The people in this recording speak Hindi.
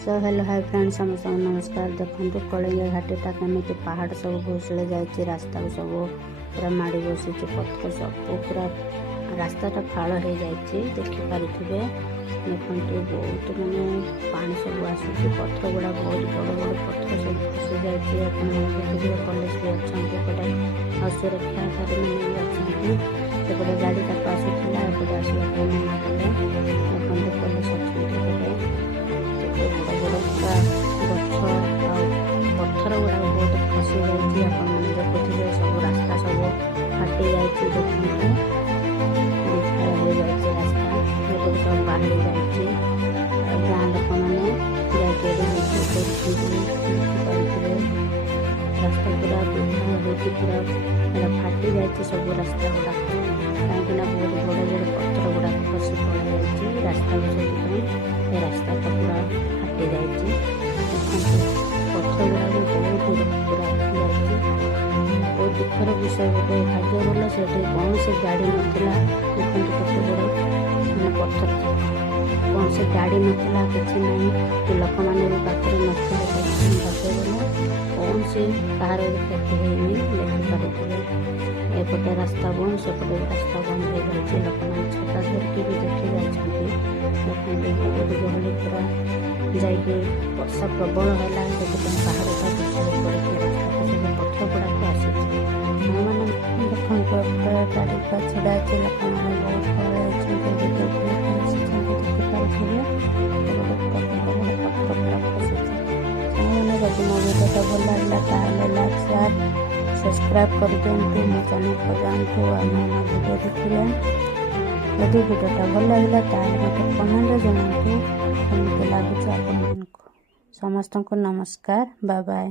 सो हेलो हाय फ्रेंड्स समस्त नमस्कार। देखो कलिंग घाटीटा केमी पहाड़ सब भूसले जाए रास्ता सब पूरा माड़ी बसी पत्थर सब पूरा रास्ताटा फाड़ हो जाए देखिपारे देखते बहुत मानने पानी सब आसूँ पत्थर गुड़ा बहुत बड़ बड़ पत्थर सब खसी जाए कलेज भी अच्छा असुरक्षा मैंने अच्छा गाड़ी तक आसूला एपटे आसवाक मना कले देखते पुलिस अच्छा बड़ बड़ पूरा गछ पत्थर गुड़ा बहुत खसी जाए देखुए सब रास्ता सब फाटी जाए देखते हो जाए रास्ता सब बाहरी जाए गाँ लोक मैंने रास्ता पूरा पूरा फाटी जाए सब रास्ता गुड़ा कहीं बहुत बड़ बड़ पत्थर गुड़ा खसी पड़ जाए रास्ता से रास्ता तो पूरा फाटी जाए पत्थर गुड़ा बहुत पूरा जाए बहुत दुखर विषय गोटे भाग्य भल से कौन से गाड़ी नाला देखते केते बड़ मैंने पत्थर कौन से गाड़ी नाला कि कि लोक मैंने भी पाखे नथिले भाग्य भल कौन से कहार क्षति होनी देखिपारे एपटे रास्ता बंद सेपटे रास्ता बंद हो जाए लोक मैंने छता धरिकी भी देखी जाती देखते बहुत गहली पूरा जाइए वर्षा प्रबल है पहाड़ का पीछे पड़े रास्ता सब पत्थर गुड़ाक आसी मैंने देखते गाड़ी का छड़ा लोक मैंने बहुत जब मो भिडियोटा भल लगा लाइक शेयर सब्सक्राइब कर दिखाँ मो चैनल को जातु आम भिडियो देखिए यदि भिडियोटा भल लगा मत कमेंट जनातु केमती लगुच आप समस्त को नमस्कार बाय बाय।